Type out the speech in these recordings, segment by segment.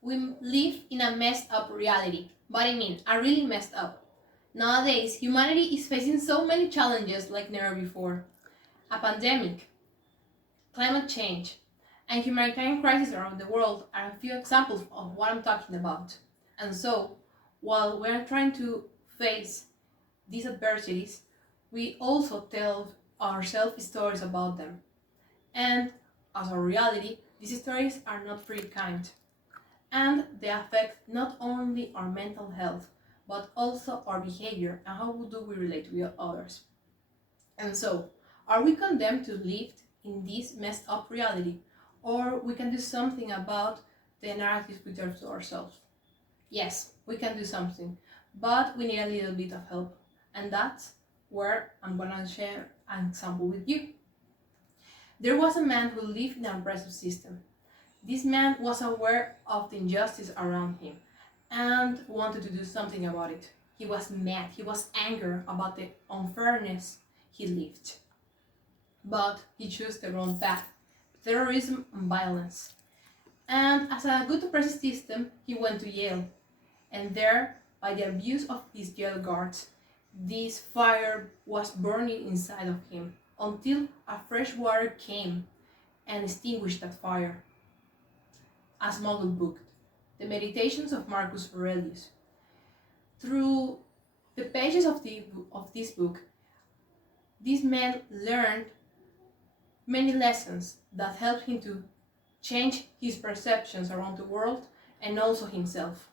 We live in a messed up reality, but I mean, a really messed up. Nowadays, humanity is facing so many challenges like never before. A pandemic, climate change, and humanitarian crises around the world are a few examples of what I'm talking about. And so, while we're trying to face these adversities, we also tell ourselves stories about them. And as a reality, these stories are not pretty kind. And they affect not only our mental health, but also our behavior and how do we relate with others. And so, are we condemned to live in this messed up reality? Or we can do something about the narratives we tell to ourselves? Yes, we can do something, but we need a little bit of help. And that's where I'm gonna share an example with you. There was a man who lived in an oppressive system. This man was aware of the injustice around him and wanted to do something about it. He was mad, he was angry about the unfairness he lived. But he chose the wrong path, terrorism and violence. And as a good oppressive system, he went to jail. And there, by the abuse of his jail guards, this fire was burning inside of him until a fresh water came and extinguished that fire. A small book, The Meditations of Marcus Aurelius. Through the pages of this book, this man learned many lessons that helped him to change his perceptions around the world and also himself.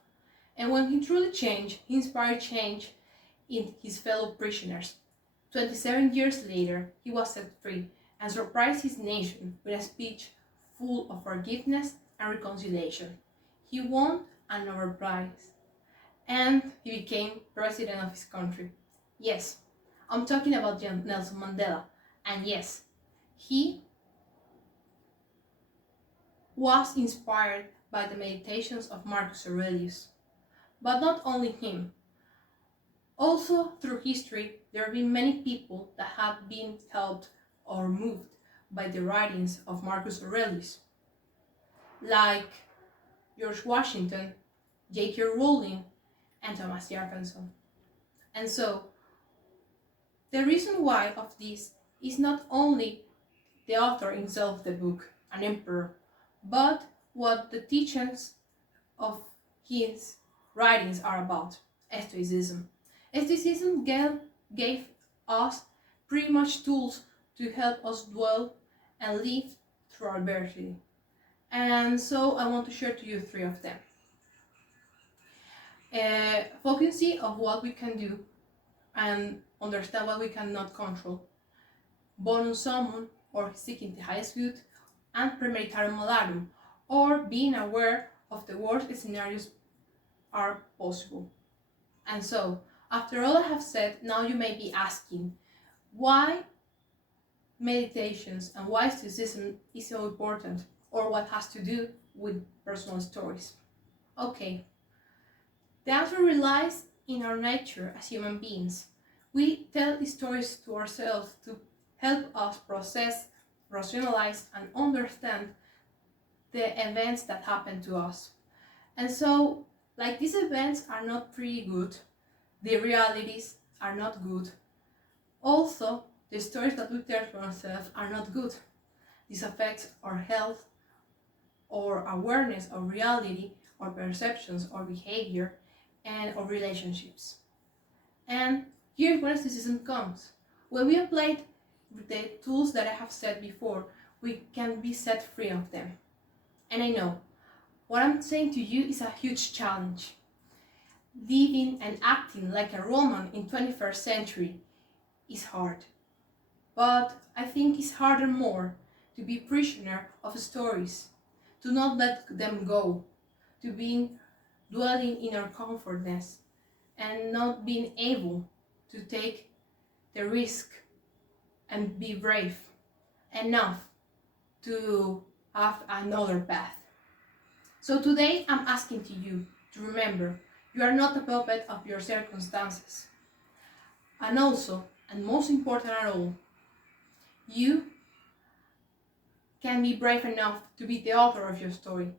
And when he truly changed, he inspired change in his fellow prisoners. 27 years later, he was set free and surprised his nation with a speech full of forgiveness and reconciliation. He won a Nobel Prize and he became president of his country. Yes, I'm talking about Nelson Mandela. And yes, he was inspired by the meditations of Marcus Aurelius. But not only him. Also, through history, there have been many people that have been helped or moved by the writings of Marcus Aurelius, like George Washington, J.K. Rowling, and Thomas Jefferson. And so, the reason why of this is not only the author himself of the book, an emperor, but what the teachings of his writings are about, Stoicism. Stoicism gave us pretty much tools to help us dwell and live through adversity. And so I want to share to you three of them. Focusing on what we can do and understand what we cannot control. Bonum summum, or seeking the highest good, and premeditarum malarum, or being aware of the worst scenarios are possible. And so, after all I have said, now you may be asking, why meditations and why Stoicism is so important, or what has to do with personal stories? Okay, the answer relies in our nature as human beings. We tell stories to ourselves to help us process, rationalize, and understand the events that happen to us. And so, like these events are not pretty good, the realities are not good. Also, the stories that we tell to ourselves are not good. This affects our health, or awareness of reality, or perceptions, or behavior, and our relationships. And here's where Stoicism comes. When we apply the tools that I have said before, we can be set free of them. And I know, what I'm saying to you is a huge challenge. Living and acting like a Roman in 21st century is hard. But I think it's harder more to be prisoner of stories, to not let them go, to be dwelling in our comfortness and not being able to take the risk and be brave enough to have another path. So today I'm asking to you to remember, you are not a puppet of your circumstances. And also, and most important at all, you can be brave enough to be the author of your story,